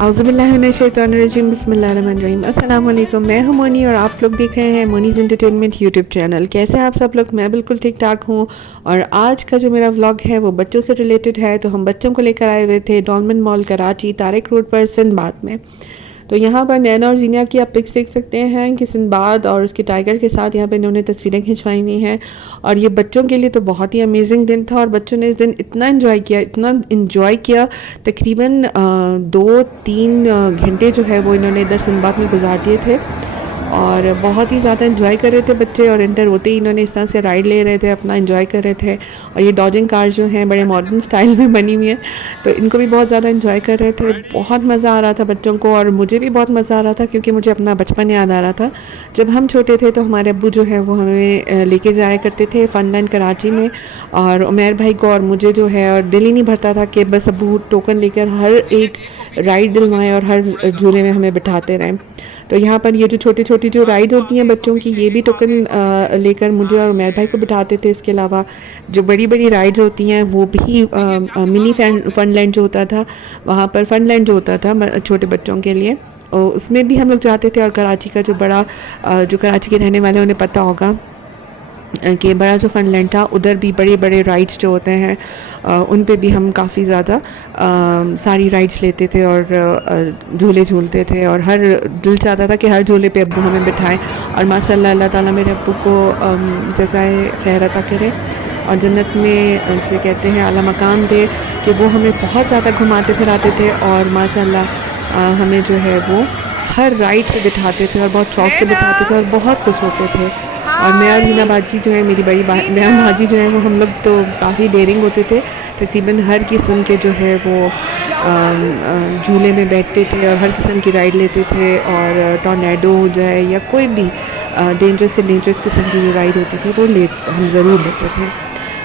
औज़ुबिल्लाहिमिनश्शैतानिर्रजीम बिस्मिल्लाहिर्रहमानिर्रहीम। अस्सलाम वालेकुम, मैं हूं मोनी और आप लोग देख रहे हैं मोनीज़ एंटरटेनमेंट यूट्यूब चैनल। कैसे हैं आप सब लोग? मैं बिल्कुल ठीक ठाक हूं। और आज का जो मेरा व्लॉग है वो बच्चों से रिलेटेड है। तो हम बच्चों को लेकर आए हुए थे डॉल्मेन मॉल कराची, तारिक रोड पर, सिंदबाद में। तो यहाँ पर नैना और जीनिया की आप पिक्स देख सकते हैं कि सिंदबाद और उसके टाइगर के साथ यहाँ पे इन्होंने तस्वीरें खिंचवाई हुई हैं। और ये बच्चों के लिए तो बहुत ही अमेजिंग दिन था और बच्चों ने इस दिन इतना इन्जॉय किया। तकरीबन 2-3 घंटे जो है वो इन्होंने इधर सिंदबाद में गुजार दिए थे और बहुत ही ज़्यादा इन्जॉय कर रहे थे बच्चे। और इंटर होते ही इन्होंने इस तरह से राइड ले रहे थे, अपना इन्जॉय कर रहे थे। और ये डॉजिंग कार जो हैं बड़े मॉडर्न स्टाइल में बनी हुई हैं, तो इनको भी बहुत ज़्यादा इन्जॉय कर रहे थे। बहुत मज़ा आ रहा था बच्चों को और मुझे भी बहुत मज़ा आ रहा था, क्योंकि मुझे अपना बचपन याद आ रहा था। जब हम छोटे थे तो हमारे अब्बू जो है वो हमें लेके जाया करते थे फनलैंड कराची में। और उमैर भाई को और मुझे जो है और दिल ही नहीं भरता था कि बस अब्बू टोकन लेकर हर एक राइड दिलवाएं और हर झूले में हमें बिठाते रहें। तो यहाँ पर ये जो छोटी छोटी जो राइड होती हैं बच्चों की, ये भी टोकन लेकर मुझे और उमैर भाई को बिठाते थे। इसके अलावा जो बड़ी बड़ी राइड्स होती हैं वो भी मिनी फनलैंड जो होता था, वहाँ पर फनलैंड जो होता था छोटे बच्चों के लिए, और उसमें भी हम लोग जाते थे। और कराची का जो बड़ा जो कराची के रहने वाले उन्हें पता होगा कि बड़ा जो फनलैंड था, उधर भी बड़े बड़े राइड्स जो होते हैं उन पे भी हम काफ़ी ज़्यादा सारी राइड्स लेते थे और झूले झूलते थे। और हर दिल चाहता था कि हर झूले पे अब्बू हमें बिठाएं। और माशाल्लाह अल्लाह ताला मेरे अब्बू को जज़ाए खैर अता करे और जन्नत में जिसे कहते हैं आला मकाम दे, कि वो हमें बहुत ज़्यादा घुमाते फिराते थे और माशाल्लाह हमें जो है वो हर राइड पे बिठाते थे और बहुत शौक़ से बिठाते थे और बहुत खुश होते थे। और मैं और हीना बाजी जो है, मेरी बड़ी बहन भाजी जो है, वो हम लोग तो काफ़ी डेयरिंग होते थे। तकरीबन हर किस्म के जो है वो झूले में बैठते थे और हर किस्म की राइड लेते थे। और टॉर्नेडो हो जाए या कोई भी डेंजरस से डेंजरस किस्म की जो राइड होती थी वो हम ज़रूर लेते थे।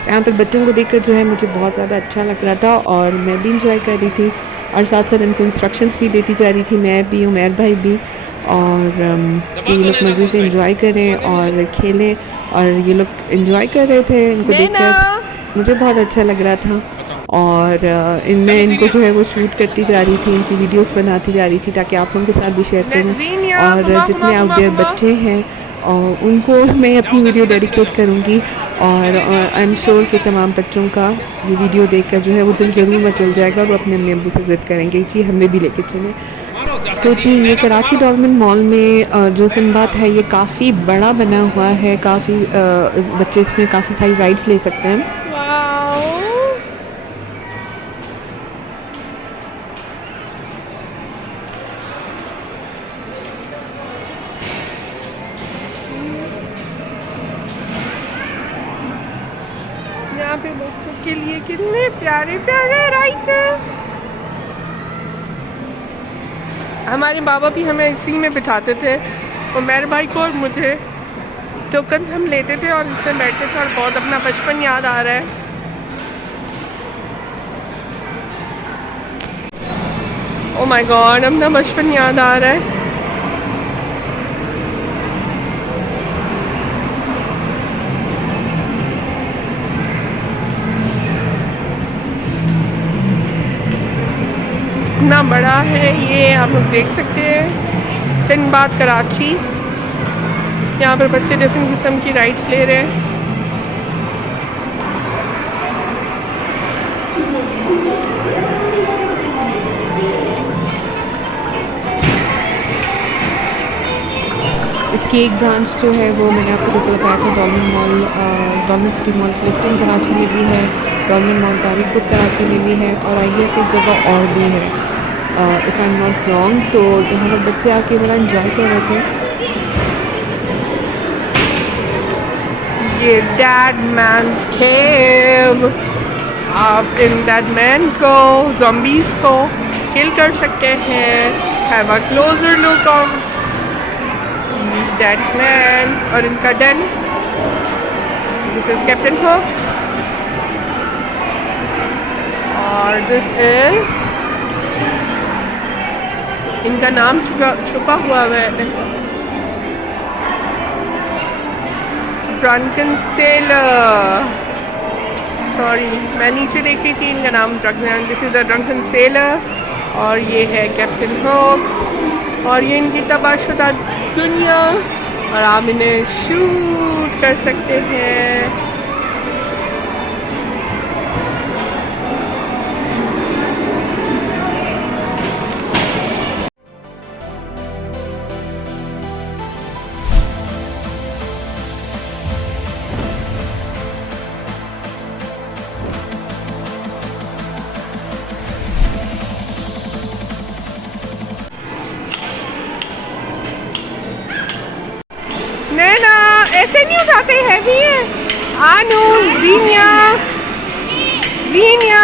यहाँ पर बच्चों को देखकर जो है मुझे बहुत ज़्यादा अच्छा लग रहा था और मैं भी इंजॉय कर रही थी और साथ साथ इनको इंस्ट्रक्शंस भी देती जा रही थी, मैं भी, उमैर भाई भी। और कि ये लोग मज़े से इंजॉय करें और खेलें। और ये लोग इंजॉय कर रहे थे, इनको देखकर मुझे बहुत अच्छा लग रहा था। और इनमें इनको जो है वो शूट करती जा रही थी, इनकी वीडियोस बनाती जा रही थी ताकि आप लोगों के साथ भी शेयर करूँ। और जितने आउट देयर बच्चे हैं और उनको मैं अपनी वीडियो डेडिकेट करूँगी। और आई एम श्योर कि तमाम बच्चों का ये वीडियो देखकर जो है वो दिल ज़रूर मचल जाएगा और वो अपने अम्मी अब्बू से ज़िद करेंगे जी हमें भी लेके चलें। तो जी ये कराची डॉल्मेन मॉल में जो सिंदबाद है ये काफ़ी बड़ा बना हुआ है, काफ़ी बच्चे इसमें काफ़ी सारी राइड्स ले सकते हैं। यहाँ पे बच्चों के लिए कितने प्यारे प्यारे राइड्स हैं। हमारे बाबा भी हमें इसी में बिठाते थे और मेरे भाई को और मुझे। टोकन हम लेते थे और इसमें बैठते थे और बहुत अपना बचपन याद आ रहा है। ओ माय गॉड, अपना बचपन याद आ रहा है। इतना बड़ा है ये, आप लोग देख सकते हैं। सिंदबाद कराची, यहाँ पर बच्चे डिफरेंट किस्म की राइड्स ले रहे हैं। इसकी एक ब्रांच जो है वो मैंने आपको जैसे बताया था डॉल्मेन सिटी मॉल क्लिफ्टन कराची में भी है, डॉल्मेन मॉल तारिक रोड कराची में भी है और आई गेस एक जगह और भी है if I am not wrong. तो यहाँ पर बच्चे आके बड़ा इंजॉय कर रहे थे। ये डेड मैन्स केव, आप इन डेड मैन को, ज़ॉम्बीज़ को किल कर सकते हैं। Have a closer look of dead man और इनका den. This is Captain Hook और दिस इज इनका नाम छुपा हुआ है, ड्रंकन सेलर। सॉरी, मैं नीचे देख रही थी, इनका नाम drunken. This is the drunken seller और ये है कैप्टन होप और ये इनकी तबाहशुदा दुनिया और आप इन्हें शूट कर सकते हैं। नैना ऐसे नहीं उठाते, हैवी है। आनू, ज़ीनिया, ज़ीनिया,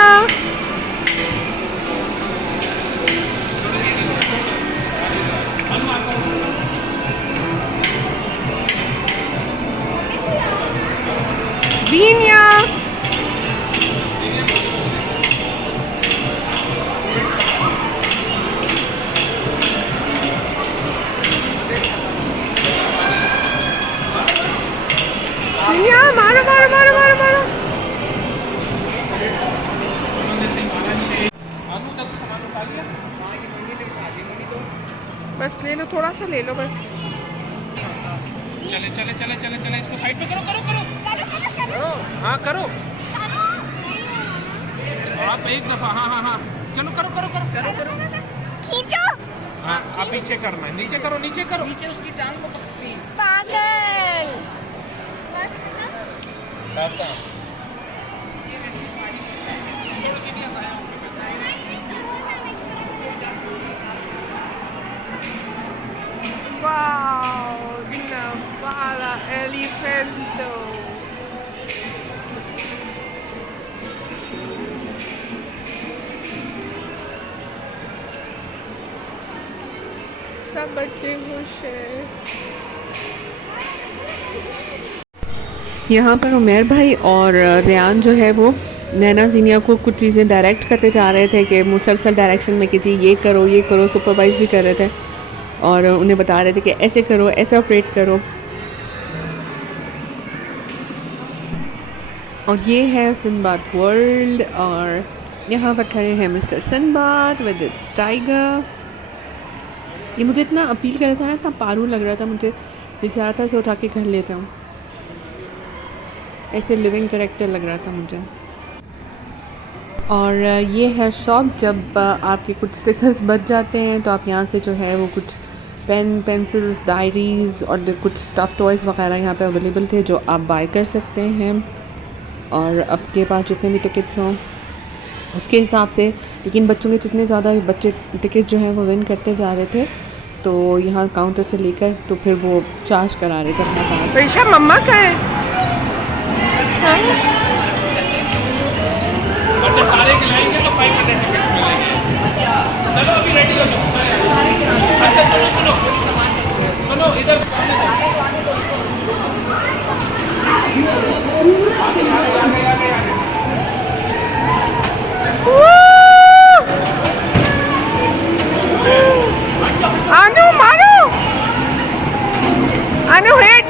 ज़ीनिया, ज़ीनिया, मारो मारो मारो मारो मारो। बस ले लो, थोड़ा सा ले लो बस। चले चले चले चले चले इसको साइड पे करो करो करो करो हाँ करो आप एक दफा हाँ हाँ हाँ चलो करो करो करो करो करो खींचो। हाँ आप पीछे करना है, नीचे करो नीचे करो नीचे उसकी टांग को पकड़ी। पागल। Wow, una bala elefanto. सब बच्चे खुश हैं। यहाँ पर उमेर भाई और रेयान जो है वो नैना ज़ीनिया को कुछ चीज़ें डायरेक्ट करते जा रहे थे कि मुसलसल डायरेक्शन में कि जी ये करो, सुपरवाइज़ भी कर रहे थे और उन्हें बता रहे थे कि ऐसे करो, ऐसे ऑपरेट करो। और ये है सिंबाद वर्ल्ड और यहाँ पर खड़े हैं mister Sinbad with its tiger. ये मुझे इतना अपील कर रहा था ना, इतना पारू लग रहा था, मुझे दिल चाह रहा था इसे उठा के घर लेता हूँ। ऐसे लिविंग कैरेक्टर लग रहा था मुझे। और ये है शॉप, जब आपके कुछ स्टिकर्स बच जाते हैं तो आप यहाँ से जो है वो कुछ पेन, पेंसिल्स, डायरीज़ और कुछ स्टफ़ टॉयज़ वगैरह यहाँ पे अवेलेबल थे जो आप बाय कर सकते हैं। और आपके पास जितने भी टिकट्स हों उसके हिसाब से, लेकिन बच्चों के जितने ज़्यादा बच्चे टिकट जो हैं वो विन करते जा रहे थे तो यहाँ काउंटर से लेकर तो फिर वो चार्ज करा रहे थे अपना कार्ड। ऋषा मम्मा का है। अच्छा सारे खिलाएंगे तो 500 टिकट्स मिलेंगे। चलो अभी रेडी हो जाओ। अच्छा सुनो सुनो सुनो इधर आनू मारो, आनू हिट।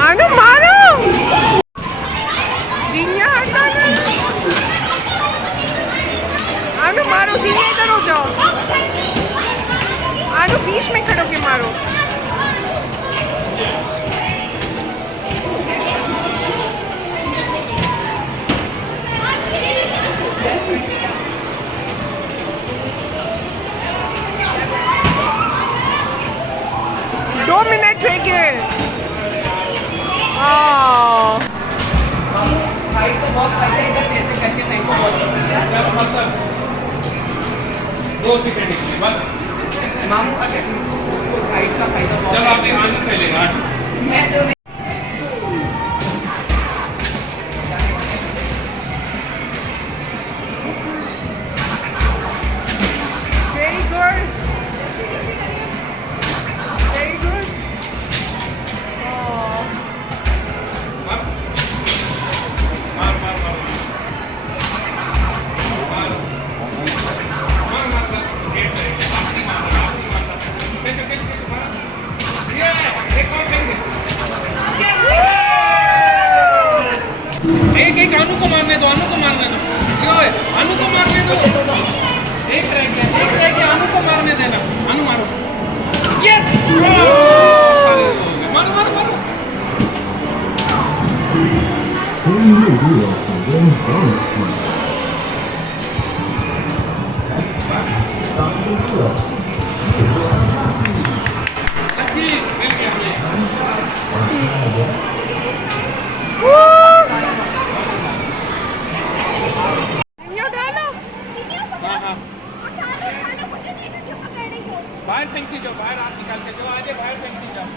आनू मारो, ज़ीनिया हटाना। आनू मारो, ज़ीनिया इधर हो जाओ। आनू बीच में खड़ो के मारो। दो मिनट रह गए। हाइट तो बहुत फायदा है, इधर से ऐसे करके फेंको बहुत। दो टिकट निकली बस। मामू अगर उसको हाइट का फायदा बहुत। चलो आप आनंद पहले मैं तो Very good. Very good. Oh. मार मार मार मार मार मार मार देना, अनु मारो। यस, मारो मारो मारो। लकी, मिल गया हमें। हाँ हाँ, बाहर फेंकती जाओ, बाहर आप निकाल के जाओ, आगे बाहर फेंकती जाओ।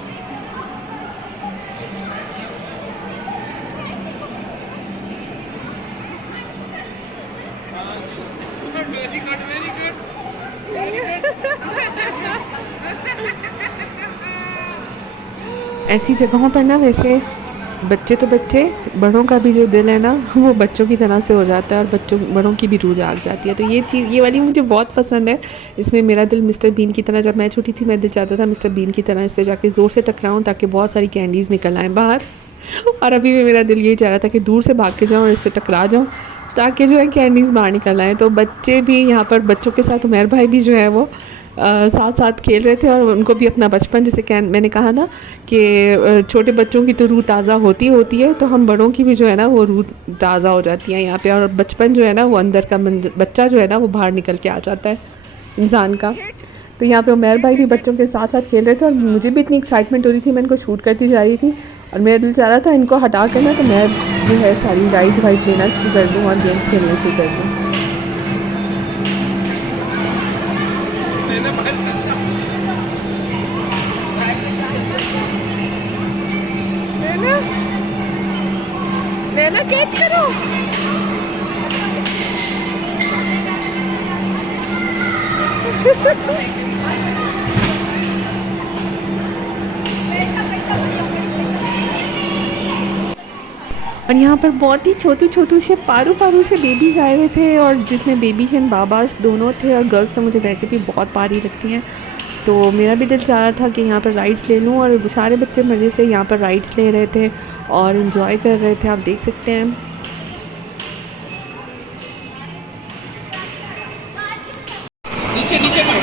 Very good, very good. ऐसी जगहों पर ना वैसे बच्चे तो बच्चे, बड़ों का भी जो दिल है ना वो बच्चों की तरह से हो जाता है और बड़ों की भी रूह जाग जाती है। तो ये चीज़, ये वाली मुझे बहुत पसंद है। इसमें मेरा दिल मिस्टर बीन की तरह, जब मैं छोटी थी मैं दिल चाहता था मिस्टर बीन की तरह इससे जाके ज़ोर से टकराऊँ ताकि बहुत सारी कैंडीज़ निकल आएँ बाहर। और अभी भी मेरा दिल यही चाह रहा था कि दूर से भाग के जाऊँ और इससे टकरा जाऊँ ताकि जो है कैंडीज़ बाहर निकल आएँ। तो बच्चे भी यहाँ पर, बच्चों के साथ उमर भाई भी जो है वो साथ साथ खेल रहे थे और उनको भी अपना बचपन, जैसे मैंने कहा ना कि छोटे बच्चों की तो रूह ताज़ा होती है, तो हम बड़ों की भी जो है ना वो रूह ताज़ा हो जाती है यहाँ पे। और बचपन जो है ना वो अंदर का बच्चा जो है ना वो बाहर निकल के आ जाता है इंसान का। तो यहाँ पे उमर भाई भी बच्चों के साथ साथ खेल रहे थे और मुझे भी इतनी एक्साइटमेंट हो रही थी, मैं इनको शूट करती जा रही थी और मेरा दिल चाह रहा था इनको हटा कर ना तो मैं जो है सारी राइड वाइड लेना शुरू कर दूँ और गेम्स खेलना शुरू कर दूँ। नैना कैच करो। और यहाँ पर बहुत ही छोटू से पारू से बेबीज आए हुए थे और जिसमें बेबीज एंड बाबाज दोनों थे और गर्ल्स तो मुझे वैसे भी बहुत प्यारी लगती हैं। तो मेरा भी दिल चाह रहा था कि यहाँ पर राइड्स ले लूँ और सारे बच्चे मज़े से यहाँ पर राइड्स ले रहे थे और इन्जॉय कर रहे थे, आप देख सकते हैं। नीचे नीचे करो,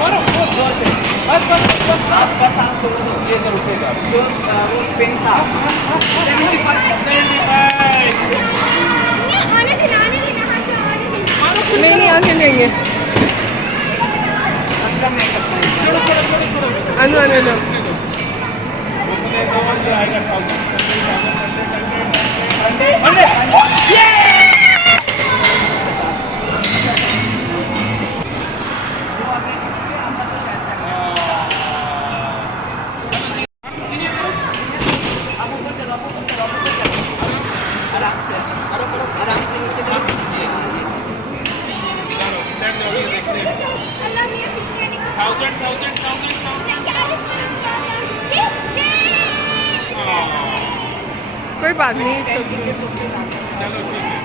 मारो जोर से, बस बस बस, आप छोड़ दो, ये तो रुकेगा। जो वो स्पिन था 75। नहीं आगे देंगे। छोड़ो छोड़ो छोड़ो छोड़ो, अनु अनु अनु कोई बात नहीं, चलो ठीक है।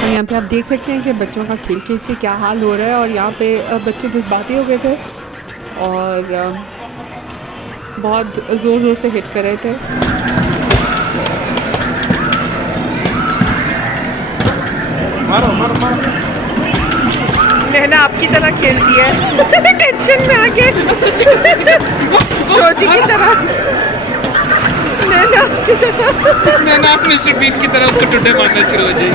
और यहाँ पे आप देख सकते हैं कि बच्चों का खेल खेल के क्या हाल हो रहा है और यहाँ पे बच्चे जज्बाती हो गए थे और बहुत ज़ोर से हिट कर रहे थे। मारो मारो मारो। नैना आपकी तरह खेलती है टेंशन में आके सोची की तरह। नैना आपकी तरह, नैना मिस्टर बीन की तरह उसको टुड्डे मारना शुरू हो जाए।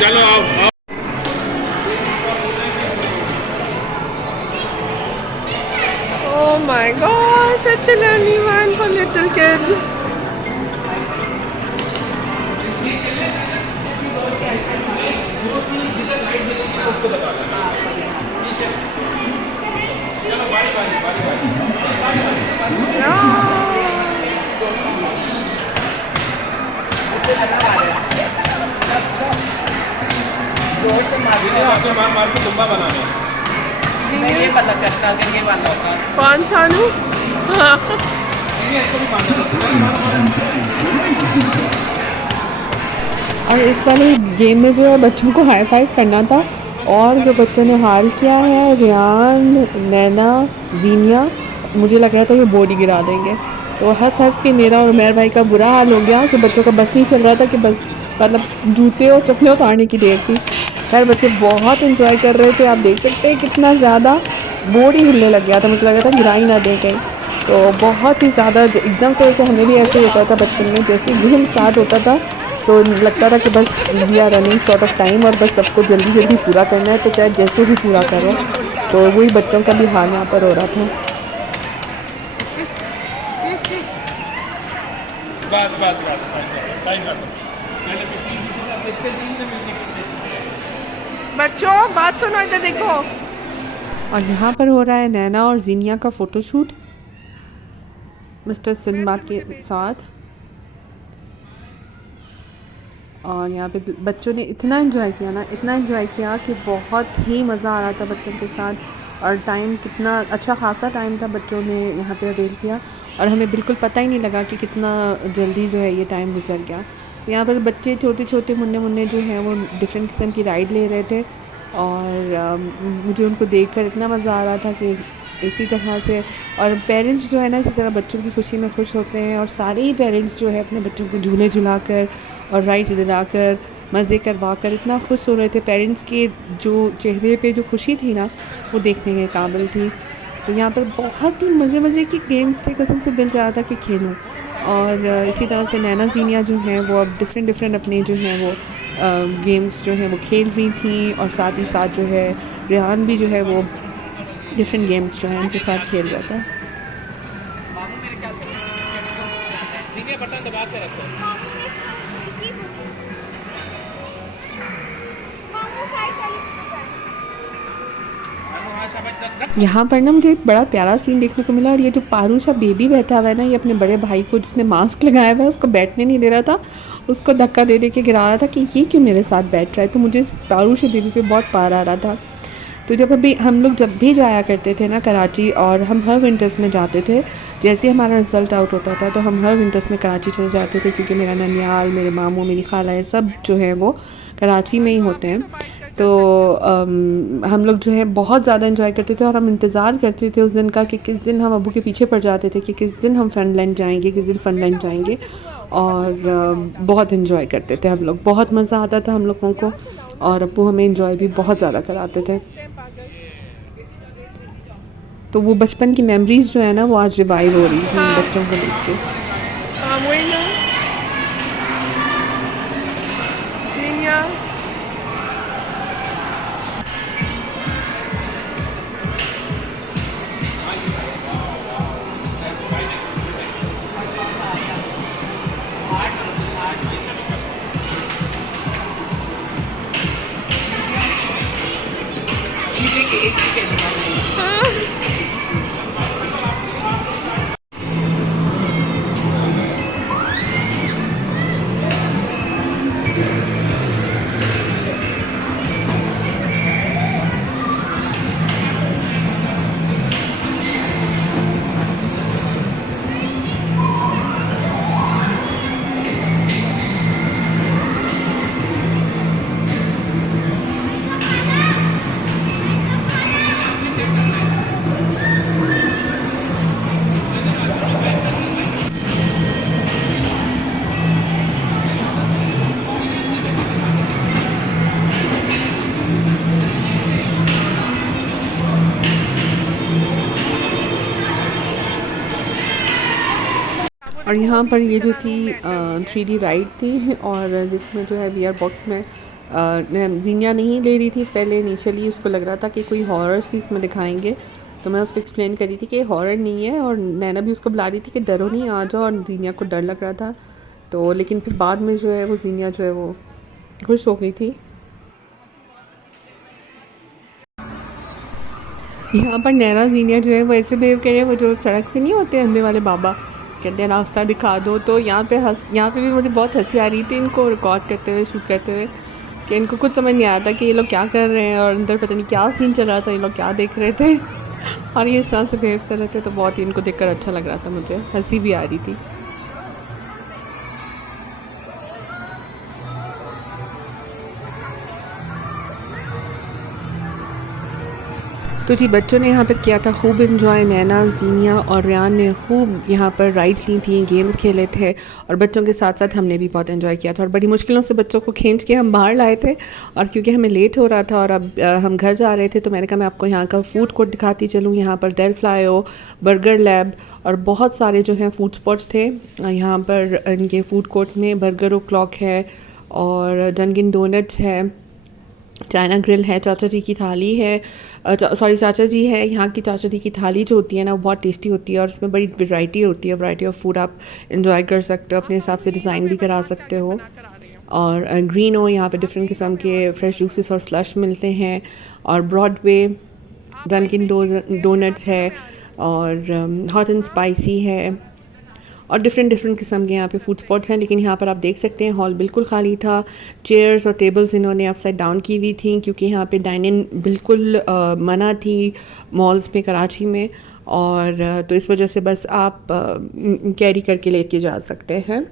चलो आओ। oh my god, such a lovely one for little kid. चलो बारी बारी बारी बारी। जोर से मार मार के लंबा बनाना। मैं ये पता करता अगर ये वाला होगा। कौन सा नू? और इस वाले गेम में जो है बच्चों को हाई फाइव करना था और जो बच्चों ने हार किया है रियान, नैना, जीनिया मुझे लग रहा था ये बोर्ड ही गिरा देंगे। तो हंस हंस के मेरा और उमैर भाई का बुरा हाल हो गया कि बच्चों का बस नहीं चल रहा था कि बस मतलब जूते और चप्पलें उतारने की देर थी। खैर बच्चे बहुत इंजॉय कर रहे थे, आप देख सकते हैं कितना ज़्यादा बोर्ड ही हिलने लग गया था, मुझे लगा था गिरा ही ना दे कहीं। तो बहुत ही ज़्यादा एकदम से वैसे हमें भी ऐसे ही होता था बचपन में, जैसे ही गेम स्टार्ट होता था तो लगता था कि बस we are running short of time और बस सबको जल्दी जल्दी पूरा करना है, तो चाहे जैसे भी पूरा करो। तो वही बच्चों का भी हाल यहाँ पर हो रहा था। बस बस बस टाइम कर दो। मैंने 15 देखते नहीं ना मिलती कितने। बच्चों बात सुनो, इधर देखो। और यहाँ पर हो रहा है नैना और जीनिया का फ़ोटोशूट मिस्टर सिन्हा के साथ। और यहाँ पे बच्चों ने इतना एंजॉय किया ना, इतना एंजॉय किया कि बहुत ही मज़ा आ रहा था बच्चों के साथ। और टाइम कितना अच्छा खासा टाइम था बच्चों ने यहाँ पे अटेंड किया और हमें बिल्कुल पता ही नहीं लगा कि कितना जल्दी जो है ये टाइम गुजर गया। यहाँ पर बच्चे छोटे छोटे मुन्ने मुन्ने जो हैं वो डिफरेंट किस्म की राइड ले रहे थे और मुझे उनको देखकर इतना मज़ा आ रहा था कि इसी तरह से। और पेरेंट्स जो है ना इसी तरह बच्चों की खुशी में खुश होते हैं और सारे ही पेरेंट्स जो है अपने बच्चों को झूले झुलाकर और राइड्स दिलाकर मज़े करवा कर इतना खुश हो रहे थे। पेरेंट्स के जो चेहरे पे जो खुशी थी ना वो देखने के काबिल थी। तो यहाँ पर बहुत ही मज़े मज़े के गेम्स थे, कसम से दिल चाह रहा था कि खेलूँ। और इसी तरह से नैना जीनिया जो हैं वो अब डिफरेंट डिफरेंट अपने जो हैं वो गेम्स जो हैं वो खेल रही थी और साथ ही साथ जो है रेहान भी जो है वो डिफरेंट गेम्स जो हैं उनके साथ खेल रहा था। जिन्हें बटन दबा के रखो। यहाँ पर ना मुझे एक बड़ा प्यारा सीन देखने को मिला और ये जो पारू सा बेबी बैठा हुआ है ना, ये अपने बड़े भाई को जिसने मास्क लगाया हुआ है उसको बैठने नहीं दे रहा था, उसको धक्का दे दे के गिरा रहा था कि ये क्यों मेरे साथ बैठ रहा है। तो मुझे इस पारू से बेबी पे बहुत प्यार आ रहा था। तो जब हम लोग जब भी जाया करते थे ना कराची, और हम हर विंटर्स में जाते थे, जैसे हमारा रिज़ल्ट आउट होता था तो हम हर विंटर्स में कराची चले जाते थे क्योंकि मेरा ननियाल, मेरे मामू, मेरी खाला सब जो है वो कराची में ही होते हैं। तो हम लोग जो है बहुत ज़्यादा इंजॉय करते थे और हम इंतज़ार करते थे उस दिन का कि किस दिन हम अबू के पीछे पड़ जाते थे कि किस दिन हम फनलैंड जाएंगे, किस दिन फनलैंड जाएंगे। और बहुत इंजॉय करते थे हम लोग, बहुत मज़ा आता था हम लोगों को और अब्बू हमें इंजॉय भी बहुत ज़्यादा कराते थे। तो वो बचपन की मेमोरीज़ जो है ना वो आज रिवाइव हो रही थी इन बच्चों को देख के। वही ना जीनिया। और यहाँ पर ये जो थी 3D राइड थी और जिसमें जो है VR बॉक्स में जीनिया नहीं ले रही थी पहले, इनिशियली उसको लग रहा था कि कोई हॉरर सी इसमें दिखाएंगे। तो मैं उसको एक्सप्लेन करी थी कि हॉरर नहीं है और नैना भी उसको बुला रही थी कि डरो नहीं, आ जाओ। और जीनिया को डर लग रहा था तो, लेकिन फिर बाद में जो है वो जीनिया जो है वो खुश हो गई थी। यहाँ पर नैना जीनिया जो है वो ऐसे बिहेव कर रहे हैं, वो जो सड़क पे नहीं होते अंधे वाले बाबा कहते हैं रास्ता दिखा दो। तो यहाँ पे भी मुझे बहुत हंसी आ रही थी इनको रिकॉर्ड करते हुए, शूट करते हुए, कि इनको कुछ समझ नहीं आता कि ये लोग क्या कर रहे हैं और अंदर पता नहीं क्या सीन चल रहा था, ये लोग क्या देख रहे थे और ये इस तरह से बिहेव कर रहे थे। तो बहुत ही इनको देखकर अच्छा लग रहा था, मुझे हंसी भी आ रही थी। तो तो जी बच्चों ने यहाँ पर किया था खूब इन्जॉय। नैना, ज़ीनिया और रियान ने खूब यहाँ पर राइड्स ली थी, गेम्स खेले थे और बच्चों के साथ साथ हमने भी बहुत इन्जॉय किया था। और बड़ी मुश्किलों से बच्चों को खींच के हम बाहर लाए थे और क्योंकि हमें लेट हो रहा था और अब हम घर जा रहे थे तो मैंने कहा मैं आपको यहाँ का फ़ूड कोर्ट दिखाती चलूँ। यहाँ पर डेल फ्लायो, बर्गर लैब और बहुत सारे जो हैं फूड स्पॉट्स थे यहाँ पर। इनके फ़ूड कोर्ट में बर्गर ओ क्लॉक है और डंकिन डोनट्स है, चाइना ग्रिल है, चाचा जी की थाली है, सॉरी चाचा जी है। यहाँ की चाचा जी की थाली जो होती है ना वो बहुत टेस्टी होती है और उसमें बड़ी वैरायटी होती है। वैरायटी ऑफ फूड आप इंजॉय कर सकते हो, अपने हिसाब से डिज़ाइन भी करा सकते हो। और ग्रीन हो, यहाँ पे डिफरेंट किस्म के फ्रेश जूसेस और स्लश मिलते हैं। और ब्रॉडवे डंकिन डोनट्स है और हॉट एंड स्पाइसी है और डिफरेंट किस्म के यहाँ पे फूड स्पॉट्स हैं। लेकिन यहाँ पर आप देख सकते हैं हॉल बिल्कुल खाली था। चेयर्स और टेबल्स इन्होंने अपसाइड डाउन की हुई थी क्योंकि यहाँ पे डाइनिंग बिल्कुल मना थी मॉल्स पे कराची में। और तो इस वजह से बस आप कैरी करके लेके जा सकते हैं।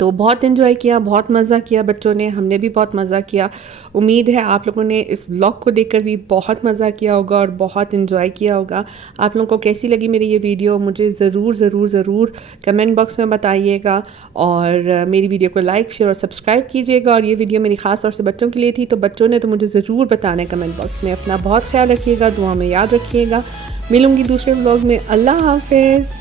तो बहुत इन्जॉय किया, बहुत मज़ा किया बच्चों ने, हमने भी बहुत मज़ा किया। उम्मीद है आप लोगों ने इस व्लॉग को देखकर भी बहुत मज़ा किया होगा और बहुत इन्जॉय किया होगा। आप लोगों को कैसी लगी मेरी ये वीडियो मुझे ज़रूर कमेंट बॉक्स में बताइएगा। और मेरी वीडियो को लाइक, शेयर और सब्सक्राइब कीजिएगा। और ये वीडियो मेरी ख़ास तौर से बच्चों के लिए थी, तो बच्चों ने तो मुझे ज़रूर बताना है कमेंट बॉक्स में। अपना बहुत ख्याल रखिएगा, दुआ में याद रखिएगा। मिलूँगी दूसरे व्लॉग में। अल्लाह हाफ़िज़।